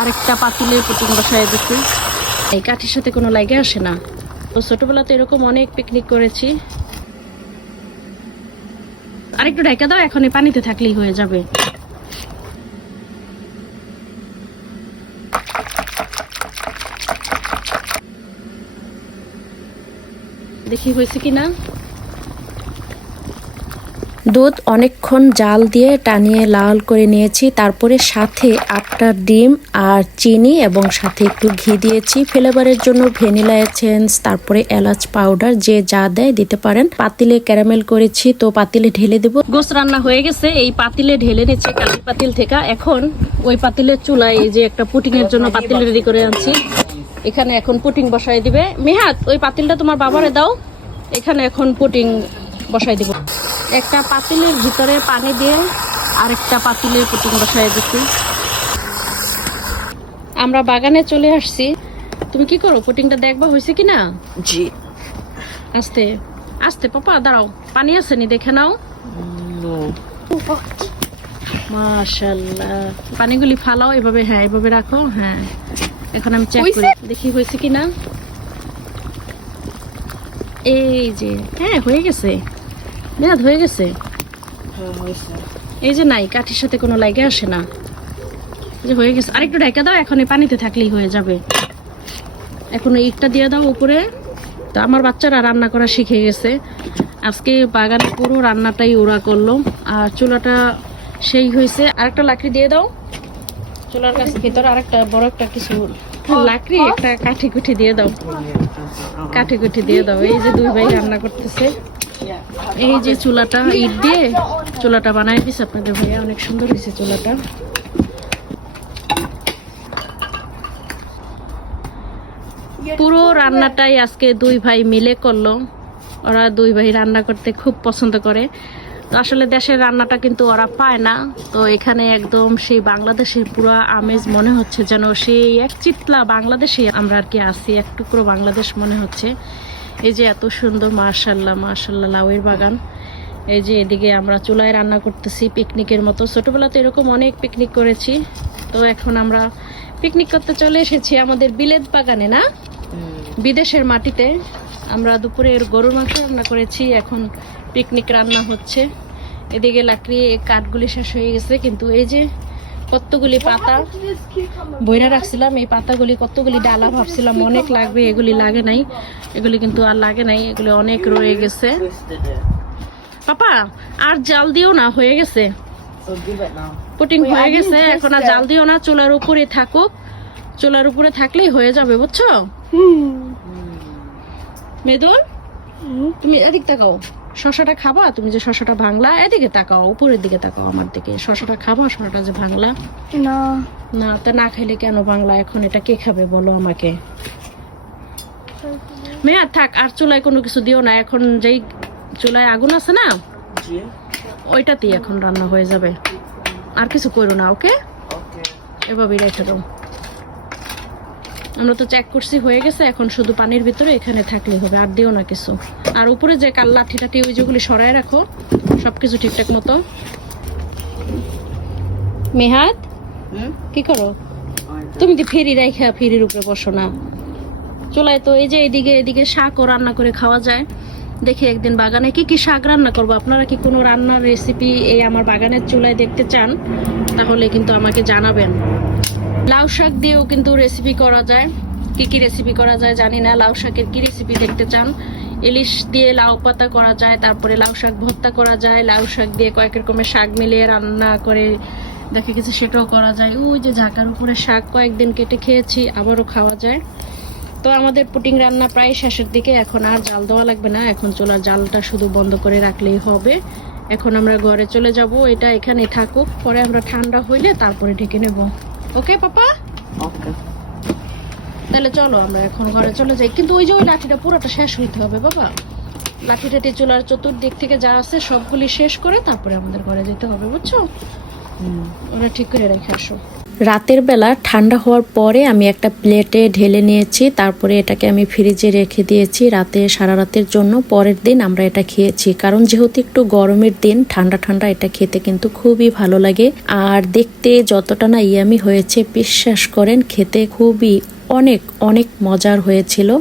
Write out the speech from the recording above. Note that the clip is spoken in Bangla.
আরেকটা পাতিলে পুটিং বসায় দিচ্ছি এই কাঠির সাথে কোনো লাগে আসে না। তো ছোটবেলাতে এরকম অনেক পিকনিক করেছি। আরেকটু ঢেকে দাও এখন এই পানিতে থাকলেই হয়ে যাবে। দেখি হয়েছে কি না দুধ অনেকক্ষণ জাল দিয়ে টানিয়ে লাল করে নিয়েছি। তারপরে সাথে আটটা ডিম আর চিনি এবং সাথে একটু ঘি দিয়েছি। ফ্লেভারের জন্য ভ্যানিলা এসেন্স, তারপরে এলাচ পাউডার, যে যা দেয় দিতে পারেন। পাতিলে ক্যারামেল করেছি, তো পাতিলে ঢেলে দেব। গোস রান্না হয়ে গেছে, এই পাতিলে ঢেলে নিচ্ছে কাঠের পাতিল থেকে। এখন ওই পাতিলের চুলায় এই যে একটা পুটিং এর জন্য পাতিল রেডি করে আনছি। এখানে এখন পুটিং বসাই দিবে। মেহাত, ওই পাতিলটা তোমার বাবারে দাও। এখানে এখন পুটিং বসাই দিব। একটা পাতিলের ভিতরে পানি দিয়ে আরেকটা পাতিলের পুটিং বসাই দিচ্ছি। আমরা বাগানে চলে আসছি। তুমি কি করো? পুটিংটা দেখবা হয়েছে কি না জি। আস্তে আস্তে পাপা দাঁড়াও। পানি আছে নি? দেখে নাও। মাশাল্লাহ। পানিগুলি ফালাও এভাবে হ্যাঁ এভাবে রাখো হ্যাঁ। এখন আমি চেক করি দেখি হয়েছে কি না এই যে হ্যাঁ হয়ে গেছে। মেয়াদ হয়ে গেছে? হ্যাঁ এই যে নাই কাঠির সাথে কোনো লাগে আসে না। যে হয়ে গেছে। আরেকটু ঢেকে দাও এখন পানিতে থাকলেই হয়ে যাবে। এখন ইটটা দিয়ে দাও উপরে। তো আমার বাচ্চারা রান্না করা শিখে গেছে। আজকে বাগানে পুরো রান্নাটাই ওরা করল। আর চুলাটা সেই হয়েছে। আরেকটা লাকড়ি দিয়ে দাও। চুলার কাছে ভিতরে আরেকটা বড় একটা কিছু লাকড়ি একটা কাঠি কুঠি দিয়ে দাও। কাঠি কুঠি দিয়ে দাও। এই যে দুই ভাই রান্না করতেছে। এই যে চুলাটা ইট দিয়ে চুলাটা বানাই দিছে আপনাদের ভাইয়া, অনেক সুন্দর হয়েছে চুলাটা। পুরো রান্নাটাই আজকে দুই ভাই মিলে করল। ওরা দুই ভাই রান্না করতে খুব পছন্দ করে। তো আসলে দেশের রান্নাটা কিন্তু ওরা পায় না। তো এখানে একদম সেই বাংলাদেশের পুরো আমেজ মনে হচ্ছে যেন সেই এক চিতলা বাংলাদেশে আমরা আর কি আছি, এক টুকরো বাংলাদেশ মনে হচ্ছে। এই যে এত সুন্দর মার্শাল্লাহ মার্শাল্লাহ লাউয়ের বাগান। এই যে এদিকে আমরা চুলায় রান্না করতেছি পিকনিকের মতো। ছোটবেলাতে এরকম অনেক পিকনিক করেছি। তো এখন আমরা পিকনিক করতে চলে এসেছি আমাদের বিলেত বাগানে না? বিদেশের মাটিতে। আমরা দুপুরে গরুর মাংস রান্না করেছি এখন পিকনিক রান্না হচ্ছে। এদিকে লাকড়ি কাঠগুলি শেষ হয়ে গেছে কিন্তু এই যে কতগুলি পাতা বইরা রাখছিলাম এই পাতাগুলি কতগুলি ডালা ভাবছিলাম অনেক লাগবে এগুলি লাগে নাই। এগুলি কিন্তু আর লাগে নাই এগুলি অনেক রয়ে গেছে। পাপা আর জাল দিও না হয়ে গেছে. পুটিং হয়ে গেছে এখন আর জাল দিও না চুলার উপরে থাকুক। চুলার উপরে থাকলেই হয়ে যাবে বুঝছ? মেদুল তুমি এদিক তাকাও। শশাটা খাবা তুমি যে শশাটা ভাঙলা এদিকে তাকাও উপরের দিকে তাকাও আমার দিকে। শশাটা খাবা শশাটা যে ভাঙলা। না। না তা না খাইলে কেন বাংলা এখন এটা কে খাবে বলো আমাকে? মেয়া থাক আর চুলায় কোনো কিছু দিও না। এখন যেই চুলায় আগুন আছে না ওইটাতেই এখন রান্না হয়ে যাবে। আর কিছু করো না ওকে? ওকে। এভাবেই রেখে দাও। আমরা তো চেক করছি হয়ে গেছে এখন শুধু পানির ভিতরে এখানে থাকলে হবে আর দিও না কিছু। আর উপরে যে কাল লাঠি টাঠি ওই যেগুলি সরাই রাখো সবকিছু ঠিকঠাক মতো। মেহাত? কি করো? তুমি কি ফেরি রাইখা ফেরির উপরে বসো না? চলায় তো এই যে এদিকে এদিকে ও রান্না করে খাওয়া যায়। দেখি একদিন বাগানে কি কি শাক রান্না করব। আপনারা কি কোনো রান্নার রেসিপি এই আমার বাগানের চুলায় দেখতে চান? তাহলে কিন্তু আমাকে জানাবেন। লাউ শাক দিয়েও কিন্তু রেসিপি করা যায়। কি কি রেসিপি করা যায় জানি না। লাউ শাকের কি রেসিপি দেখতে চান? ইলিশ দিয়ে লাউ পাতা করা যায়, তারপরে লাউ শাক ভর্তা করা যায়, লাউ শাক দিয়ে কয়েক রকমের শাক মিলিয়ে রান্না করে দেখা গেছে সেটাও করা যায়। ওই যে ঝাঁকার উপরে শাক কয়েকদিন কেটে খেয়েছি, আবারও খাওয়া যায়। তো আমাদের পুটিং রান্না প্রায় শেষের দিকে। এখন আর জাল দেওয়া লাগবে না। এখন চুলার জালটা শুধু বন্ধ করে রাখলেই হবে। এখন আমরা ঘরে চলে যাব। এটা এখানে থাকুক। পরে আমরা ঠান্ডা হইলে তারপরে ঢেকে নেব। ওকে পাপা? ওকে। তাহলে চলো আমরা এখন ঘরে চলে যাই। কিন্তু ওই যে ওই লাঠিটা পুরোটা শেষ হইতে হবে বাবা। লাঠি টাঠি চুলার চতুর্দিক থেকে যা আছে সবগুলি শেষ করে তারপরে আমাদের ঘরে যেতে হবে বুঝছ? হুম। ওরা ঠিক করে রেখে আসো। রাতের বেলা ঠান্ডা হওয়ার পরে আমি একটা প্লেটে ঢেলে নিয়েছি, তারপরে এটাকে আমি ফ্রিজে রেখে দিয়েছি রাতে, সারা রাতের জন্য। পরের দিন আমরা এটা খেয়েছি। কারণ যেহেতু একটু গরমের দিন, ঠান্ডা ঠান্ডা এটা খেতে কিন্তু খুবই ভালো লাগে। আর দেখতে যতটা না ইয়ামি হয়েছে, বিশ্বাস করেন, খেতে খুবই অনেক অনেক মজার হয়েছিল।